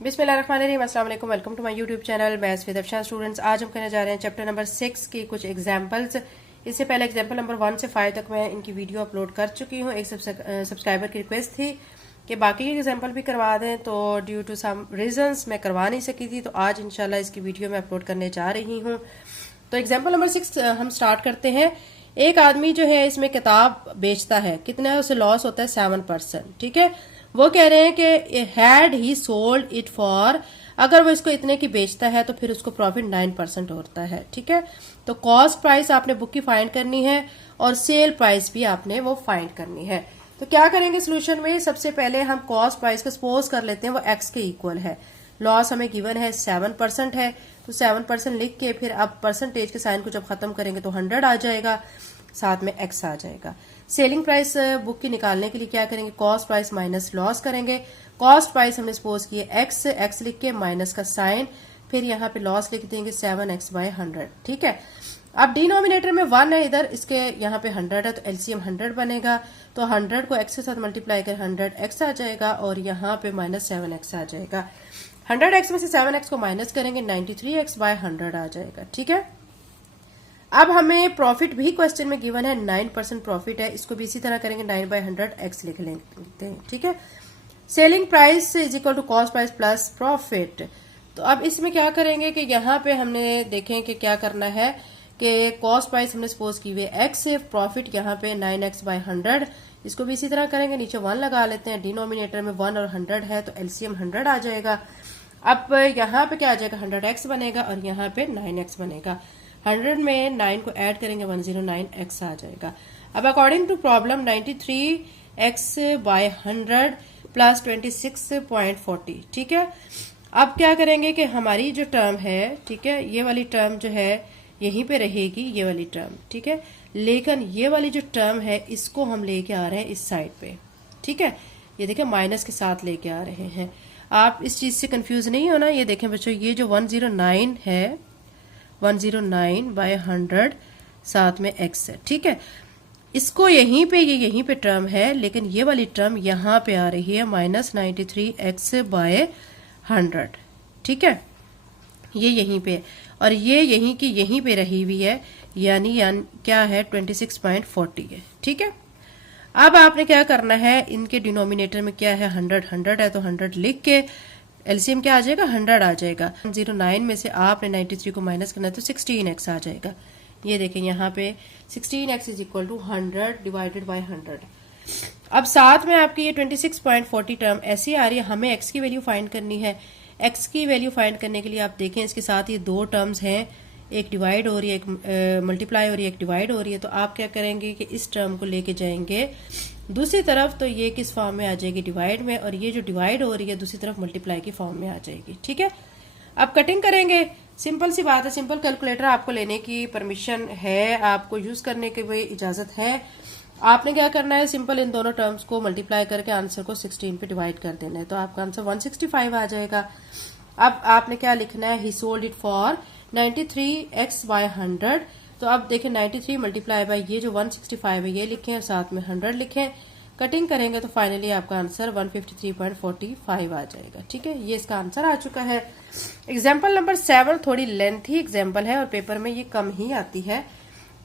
बिस्मिल्लाहिर्रहमानिर्रहीम, अस्सलाम वालेकुम, welcome to my YouTube channel maths with Afshan students. आज हम करने जा रहे हैं चैप्टर नंबर 6 की कुछ एग्जांपल्स। इससे पहले एग्जांपल नंबर 1 से 5 तक मैं इनकी वीडियो अपलोड कर चुकी हूँ। एक सब्सक्राइबर की रिक्वेस्ट थी कि बाकी के एग्जांपल भी करवा दें, तो ड्यू टू सम रीजंस मैं करवा नहीं सकी थी, तो आज इंशाल्लाह इसकी वीडियो मैं अपलोड करने जा रही हूँ। तो एग्जाम्पल नंबर 6 हम स्टार्ट करते हैं। एक आदमी जो है इसमें किताब बेचता है, कितना है उसे लॉस होता है 7%। ठीक है, वो कह रहे हैं कि had he sold it for, अगर वो इसको इतने की बेचता है तो फिर उसको प्रॉफिट 9% होता है। ठीक है, तो कॉस्ट प्राइस आपने बुक की फाइंड करनी है और सेल प्राइस भी आपने वो फाइंड करनी है। तो क्या करेंगे सोल्यूशन में, सबसे पहले हम कॉस्ट प्राइस को सपोज कर लेते हैं वो एक्स के इक्वल है। लॉस हमें गिवन है 7% है, तो 7% लिख के फिर अब परसेंटेज के साइन को जब खत्म करेंगे तो 100 आ जाएगा, साथ में एक्स आ जाएगा। सेलिंग प्राइस बुक की निकालने के लिए क्या करेंगे, कॉस्ट प्राइस माइनस लॉस करेंगे। कॉस्ट प्राइस हमने सपोज किए एक्स, एक्स लिख के माइनस का साइन, फिर यहाँ पे लॉस लिख देंगे 7x/100। ठीक है, अब डिनोमिनेटर में 1 है, इधर इसके यहाँ पे 100 है, तो एलसीएम 100 बनेगा। तो 100 को x के साथ मल्टीप्लाई कर 100x आ जाएगा और यहाँ पे माइनस 7x आ जाएगा। 100x में से 7x को माइनस करेंगे 93x/100 आ जाएगा। ठीक है, अब हमें प्रॉफिट भी क्वेश्चन में गिवन है 9% प्रॉफिट है, इसको भी इसी तरह करेंगे 9/100x लिख लेते हैं। ठीक है, selling price is equal to cost price plus profit. तो अब इसमें क्या करेंगे कि यहाँ पे हमने देखें कि क्या करना है कि कॉस्ट प्राइस हमने सपोज की हुई x, प्रॉफिट यहाँ पे 9x/100, इसको भी इसी तरह करेंगे, नीचे 1 लगा लेते हैं, डिनोमिनेटर में 1 और 100 है तो एलसीएम 100 आ जाएगा। अब यहाँ पे क्या आ जाएगा, 100x बनेगा और यहाँ पे 9x बनेगा। 100 में 9 को ऐड करेंगे 109x आ जाएगा। अब according to problem 93x/100 plus 26.40। ठीक है, अब क्या करेंगे कि हमारी जो टर्म है, ठीक है, ये वाली टर्म जो है यहीं पे रहेगी, ये वाली टर्म। ठीक है, लेकिन ये वाली जो टर्म है इसको हम लेके आ रहे हैं इस साइड पे। ठीक है, ये देखें माइनस के साथ लेके आ रहे हैं। आप इस चीज से कंफ्यूज नहीं होना। ये देखें बच्चों, ये जो 109 है, 109/100 साथ में x है। ठीक है, इसको यहीं पे, ये यहीं पे टर्म है, लेकिन ये वाली टर्म यहाँ पे आ रही है -93x/100। ठीक है, ये यहीं पे और ये यहीं की यहीं पे रही हुई है, यानी क्या है 26.40 है। ठीक है, अब आपने क्या करना है, इनके डिनोमिनेटर में क्या है 100 है, तो 100 लिख के एलसीएम क्या आ जाएगा, 100 आ जाएगा। 109 में से आपने 93 को माइनस करना है तो 16x आ जाएगा। ये देखें यहाँ पे 16x is equal to 100 divided by 100। अब साथ में आपकी ये 26.40 टर्म ऐसी आ रही है, हमें x की वैल्यू फाइंड करनी है। x की वैल्यू फाइंड करने के लिए आप देखें इसके साथ ये दो टर्म्स हैं, एक डिवाइड हो रही है, एक मल्टीप्लाई हो रही है, एक डिवाइड हो रही है। तो आप क्या करेंगे कि इस टर्म को लेके जाएंगे दूसरी तरफ, तो ये किस फॉर्म में आ जाएगी, डिवाइड में, और ये जो डिवाइड हो रही है दूसरी तरफ मल्टीप्लाई की फॉर्म में आ जाएगी। ठीक है, अब कटिंग करेंगे, सिंपल सी बात है, सिंपल कैलकुलेटर आपको लेने की परमिशन है, आपको यूज करने की भी इजाजत है। आपने क्या करना है, सिंपल इन दोनों टर्म्स को मल्टीप्लाई करके आंसर को 16 पे डिवाइड कर देना है, तो आपका आंसर 165 आ जाएगा। अब आपने क्या लिखना है, ही सोल्ड इट फॉर 93x/100। तो अब देखें 93 मल्टीप्लाई बाय ये जो 165 है ये लिखें और साथ में 100 लिखें, कटिंग करेंगे तो फाइनली आपका आंसर 153.45 आ जाएगा। ठीक है, ये इसका आंसर आ चुका है। एग्जाम्पल नंबर 7 थोड़ी लेंथी एग्जाम्पल है और पेपर में ये कम ही आती है,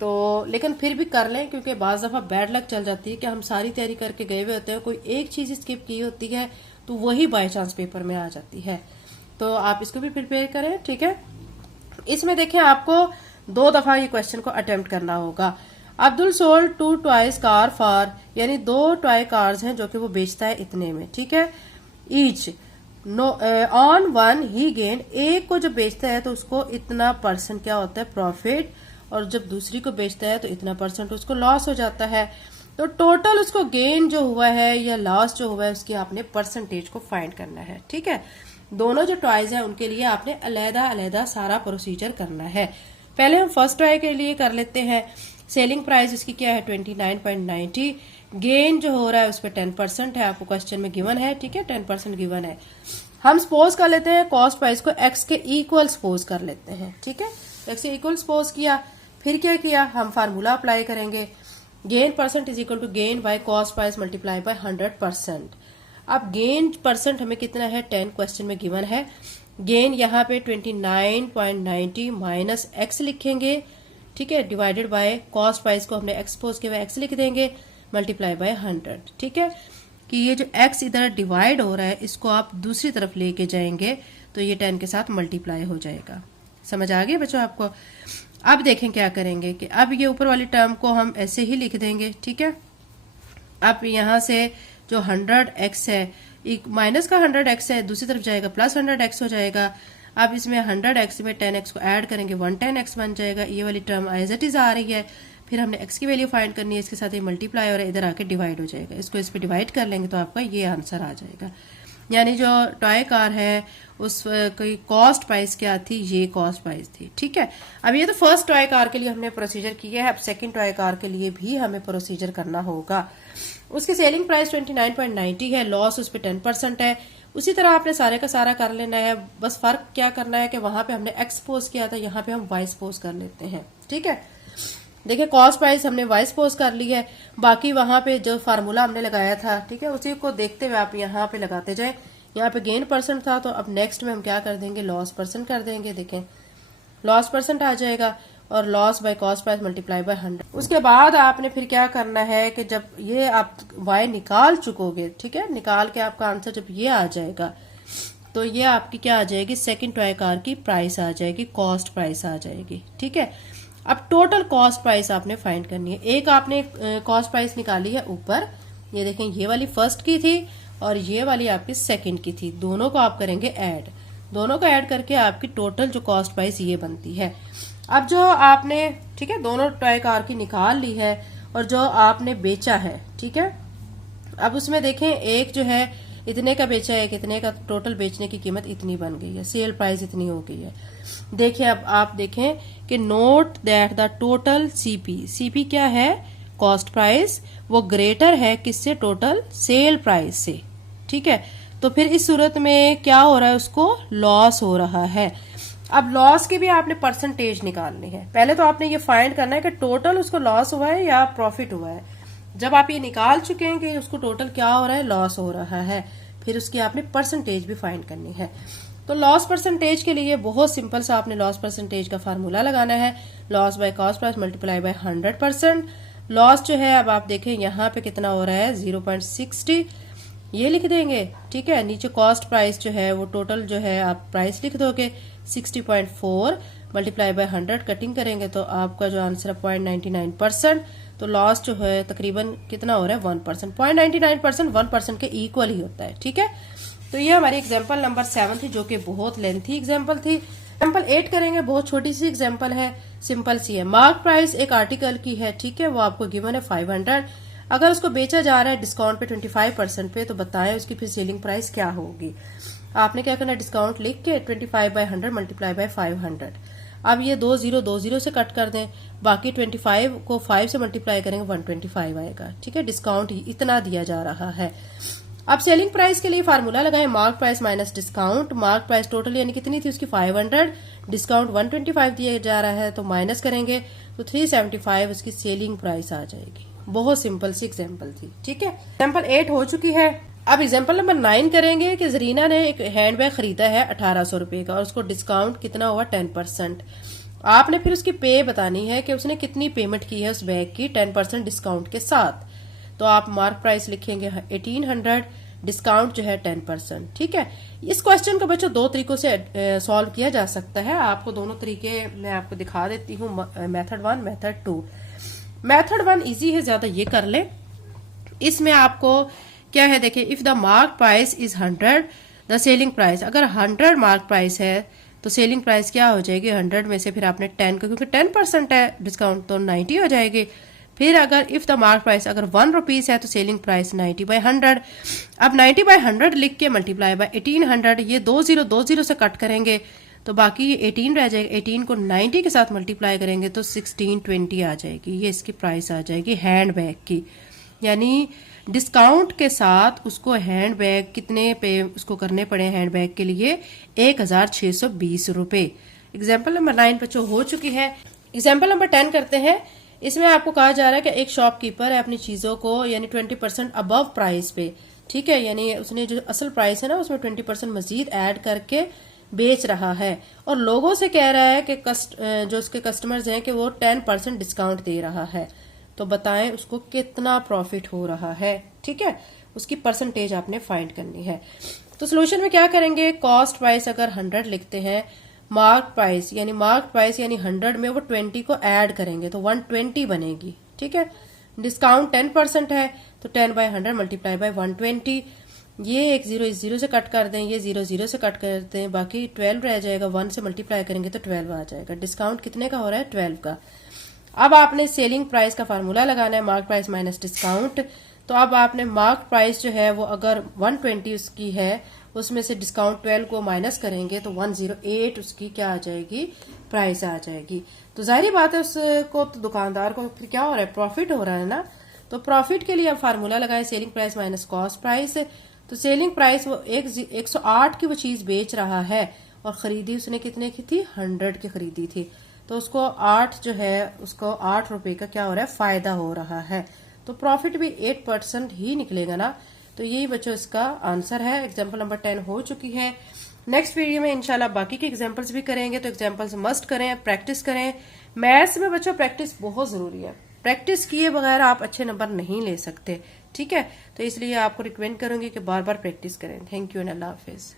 तो लेकिन फिर भी कर लें, क्योंकि बाज दफा बैड लक चल जाती है कि हम सारी तैयारी करके गए हुए होते हैं, कोई एक चीज स्किप की होती है तो वही बाय चांस पेपर में आ जाती है। तो आप इसको भी प्रिपेयर करें। ठीक है, इसमें देखें आपको 2 दफा ये क्वेश्चन को अटेम्प्ट करना होगा। Abdul sold 2 toys car for, यानी 2 टॉय कार्स हैं जो कि वो बेचता है इतने में। ठीक है, ईच ऑन 1 ही गेन, एक को जब बेचता है तो उसको इतना परसेंट क्या होता है प्रॉफिट, और जब दूसरी को बेचता है तो इतना परसेंट उसको लॉस हो जाता है। तो टोटल उसको गेन जो हुआ है या लॉस जो हुआ है उसकी आपने परसेंटेज को फाइंड करना है। ठीक है, दोनों जो टॉयज हैं उनके लिए आपने अलहदा अलहदा सारा प्रोसीजर करना है। पहले हम फर्स्ट टॉय के लिए कर लेते हैं। सेलिंग प्राइस इसकी क्या है 29.90, गेन जो हो रहा है उस पर 10% है, आपको क्वेश्चन में गिवन है। ठीक है, 10% गिवन है। हम सपोज कर लेते हैं कॉस्ट प्राइस को x के इक्वल सपोज कर लेते हैं। ठीक है, x के इक्वल सपोज किया, फिर क्या किया, हम फार्मूला अप्लाई करेंगे, gain percent is equal to gain by cost price multiply by 100%। अब गेन परसेंट हमें कितना है 10 क्वेश्चन में गिवन है। गेन यहाँ पे 29.90 माइनस एक्स लिखेंगे, ठीक है, डिवाइडेड बाय कॉस्ट प्राइस को हमने एक्सपोज के एक्स लिख देंगे, मल्टीप्लाई बाय 100। ठीक है, कि ये जो एक्स इधर डिवाइड हो रहा है इसको आप दूसरी तरफ लेके जाएंगे तो ये 10 के साथ मल्टीप्लाई हो जाएगा। समझ आ गई बच्चों आपको? अब देखें क्या करेंगे कि अब ये ऊपर वाली टर्म को हम ऐसे ही लिख देंगे। ठीक है, अब यहाँ से जो 100x है, एक माइनस का 100x है, दूसरी तरफ जाएगा प्लस 100x हो जाएगा। अब इसमें 100x में 10x को ऐड करेंगे 110x बन जाएगा। ये वाली टर्म एज इट इज आ रही है। फिर हमने x की वैल्यू फाइंड करनी है, इसके साथ ये मल्टीप्लाई और इधर आके डिवाइड हो जाएगा। इसको इस पे डिवाइड कर लेंगे तो आपका ये आंसर आ जाएगा। यानी जो टॉय कार है उस की कॉस्ट प्राइस क्या थी, ये कॉस्ट प्राइस थी। ठीक है, अब ये तो फर्स्ट टॉय कार के लिए हमने प्रोसीजर किया है। अब सेकंड टॉय कार के लिए भी हमें प्रोसीजर करना होगा। उसकी सेलिंग प्राइस 29.90 है, लॉस उस पर 10% है। उसी तरह आपने सारे का सारा कर लेना है। बस फर्क क्या करना है कि वहां पे हमने एक्स पोज किया था, यहाँ पे हम वाई पोज कर लेते हैं। ठीक है, देखिए कॉस्ट प्राइस हमने वाई पोज कर ली है, बाकी वहां पे जो फार्मूला हमने लगाया था, ठीक है, उसी को देखते हुए आप यहाँ पे लगाते जाए। यहाँ पे गेन परसेंट था तो अब नेक्स्ट में हम क्या कर देंगे, लॉस परसेंट कर देंगे। देखें लॉस परसेंट आ जाएगा और loss by cost price multiply by 100। उसके बाद आपने फिर क्या करना है कि जब ये आप वाई निकाल चुकोगे, ठीक है, निकाल के आपका आंसर जब ये आ जाएगा तो ये आपकी क्या आ जाएगी, सेकंड टॉय कार की प्राइस आ जाएगी, कॉस्ट प्राइस आ जाएगी। ठीक है, अब टोटल कॉस्ट प्राइस आपने फाइंड करनी है। एक आपने कॉस्ट प्राइस निकाली है ऊपर, ये देखें ये वाली फर्स्ट की थी और ये वाली आपकी सेकंड की थी। दोनों को आप करेंगे ऐड, दोनों को ऐड करके आपकी टोटल जो कॉस्ट प्राइस ये बनती है। अब जो आपने, ठीक है, दोनों टॉय कार की निकाल ली है और जो आपने बेचा है, ठीक है, अब उसमें देखें एक जो है इतने का बेचा है, कितने का, टोटल बेचने की कीमत इतनी बन गई है, सेल प्राइस इतनी हो गई है। देखिए अब आप देखें कि note that the total CP क्या है, कॉस्ट प्राइस, वो ग्रेटर है किससे, टोटल सेल प्राइस से। ठीक है, तो फिर इस सूरत में क्या हो रहा है, उसको लॉस हो रहा है। अब लॉस की भी आपने परसेंटेज निकालनी है। पहले तो आपने ये फाइंड करना है कि टोटल उसको लॉस हुआ है या प्रॉफिट हुआ है। जब आप ये निकाल चुके हैं कि उसको टोटल क्या हो रहा है, लॉस हो रहा है, फिर उसकी आपने परसेंटेज भी फाइंड करनी है। तो लॉस परसेंटेज के लिए बहुत सिंपल सा आपने लॉस परसेंटेज का फार्मूला लगाना है, loss by cost price multiply by 100%। Loss जो है अब आप देखें यहाँ पे कितना हो रहा है, 0.60, ये लिख देंगे। ठीक है, नीचे कॉस्ट प्राइस जो है वो टोटल जो है आप प्राइस लिख दोगे 60.4 मल्टीप्लाई बाय 100, कटिंग करेंगे तो आपका जो आंसर है 0.99%। तो लॉस जो है तकरीबन कितना हो रहा है, 1%। 0.99% 1% के इक्वल ही होता है। ठीक है, तो ये हमारी एग्जाम्पल नंबर 7 थी जो कि बहुत लेंथी एग्जाम्पल थी। एग्जाम्पल 8 करेंगे, बहुत छोटी सी एग्जाम्पल है, सिंपल सी है। मार्क प्राइस एक आर्टिकल की है, ठीक है, वो आपको गिवन है 500। अगर उसको बेचा जा रहा है डिस्काउंट पे 25% पे, तो बताएं उसकी फिर सेलिंग प्राइस क्या होगी। आपने क्या करना है, डिस्काउंट लिख के 25/100 मल्टीप्लाई बाय 500। अब ये 20 से कट कर दें, बाकी 25 को 5 से मल्टीप्लाई करेंगे 125 आएगा। ठीक है, डिस्काउंट इतना दिया जा रहा है। अब सेलिंग प्राइस के लिए फार्मूला लगाएं, mark price minus discount. Mark price total यानी कितनी थी उसकी 500, डिस्काउंट 125 दिया जा रहा है तो माइनस करेंगे तो 375 उसकी सेलिंग प्राइस आ जाएगी। बहुत सिंपल सी एग्जाम्पल थी। ठीक है, एग्जाम्पल 8 हो चुकी है। अब एग्जाम्पल नंबर 9 करेंगे कि जरीना ने एक हैंडबैग खरीदा है 1800 रुपए का और उसको डिस्काउंट कितना हुआ, 10%। आपने फिर उसकी पे बतानी है कि उसने कितनी पेमेंट की है उस बैग की 10% डिस्काउंट के साथ। तो आप मार्क प्राइस लिखेंगे 1800, डिस्काउंट जो है 10%। ठीक है, इस क्वेश्चन को बच्चों दो तरीकों से सॉल्व किया जा सकता है। आपको दोनों तरीके मैं आपको दिखा देती हूँ, मेथड 1 मेथड 2। मेथड 1 इजी है, ज्यादा ये कर ले। इसमें आपको क्या है, देखिए if the mark price is 100 the selling price, अगर 100 मार्क प्राइस है तो सेलिंग प्राइस क्या हो जाएगी, 100 में से फिर आपने 10 को, क्योंकि 10% है डिस्काउंट, तो 90 हो जाएगी। फिर अगर इफ द मार्क प्राइस अगर 1 रुपीज है तो सेलिंग प्राइस 90/100। अब 90/100 लिख के मल्टीप्लाई बाय 1800, ये 20 से कट करेंगे तो बाकी ये 18 रह जाएगा। 18 को 90 के साथ मल्टीप्लाई करेंगे तो 1620 आ जाएगी, ये इसकी प्राइस आ जाएगी हैंड बैग की। यानी डिस्काउंट के साथ उसको हैंड बैग कितने पे उसको करने पड़े हैंड बैग के लिए, 1620 रुपए। एग्जाम्पल नंबर 9 बच्चों हो चुकी है। एग्जाम्पल नंबर 10 करते हैं। इसमें आपको कहा जा रहा है कि एक शॉपकीपर है अपनी चीजों को यानी 20% अबव प्राइस पे, ठीक है, यानी उसने जो असल प्राइस है ना उसमें 20% मजीद ऐड करके बेच रहा है और लोगों से कह रहा है कि जो उसके कस्टमर्स हैं कि वो 10% डिस्काउंट दे रहा है। तो बताएं उसको कितना प्रॉफिट हो रहा है। ठीक है, उसकी परसेंटेज आपने फाइंड करनी है। तो सोल्यूशन में क्या करेंगे, कॉस्ट प्राइस अगर 100 लिखते हैं, मार्क प्राइस यानी 100 में वो 20 को ऐड करेंगे तो 120 बनेगी। ठीक है, डिस्काउंट 10% है तो 10/100 मल्टीप्लाई बाय 120। ये एक जीरो इस जीरो से कट कर दें, ये जीरो जीरो से कट कर दें, बाकी 12 रह जाएगा। 1 से मल्टीप्लाई करेंगे तो 12 आ जाएगा। डिस्काउंट कितने का हो रहा है, 12 का। अब आपने सेलिंग प्राइस का फार्मूला लगाना है, मार्क प्राइस माइनस डिस्काउंट। तो अब आपने मार्क प्राइस जो है वो अगर 120 उसकी है, उसमें से डिस्काउंट 12 को माइनस करेंगे तो 108 उसकी क्या आ जाएगी, प्राइस आ जाएगी। तो जाहिर बात है उसको, तो दुकानदार को फिर क्या हो रहा है, प्रॉफिट हो रहा है ना। तो प्रॉफिट के लिए अब फार्मूला लगाए, selling price minus cost price. तो सेलिंग प्राइस वो 108 की वो चीज बेच रहा है और खरीदी उसने कितने की थी, 100 की खरीदी थी। तो उसको 8 जो है उसको 8 रुपए का क्या हो रहा है, फायदा हो रहा है। तो प्रॉफिट भी 8% ही निकलेगा ना। तो यही बच्चों इसका आंसर है। एग्जाम्पल नंबर 10 हो चुकी है। नेक्स्ट वीडियो में इंशाल्लाह बाकी के एग्जाम्पल्स भी करेंगे। तो एग्जाम्पल्स मस्ट करें, प्रैक्टिस करें। मैथ्स में बच्चों प्रैक्टिस बहुत जरूरी है। प्रैक्टिस किए बगैर आप अच्छे नंबर नहीं ले सकते। ठीक है, तो इसलिए आपको रिकमेंड करूंगी कि बार बार प्रैक्टिस करें। Thank you and Allah Hafiz.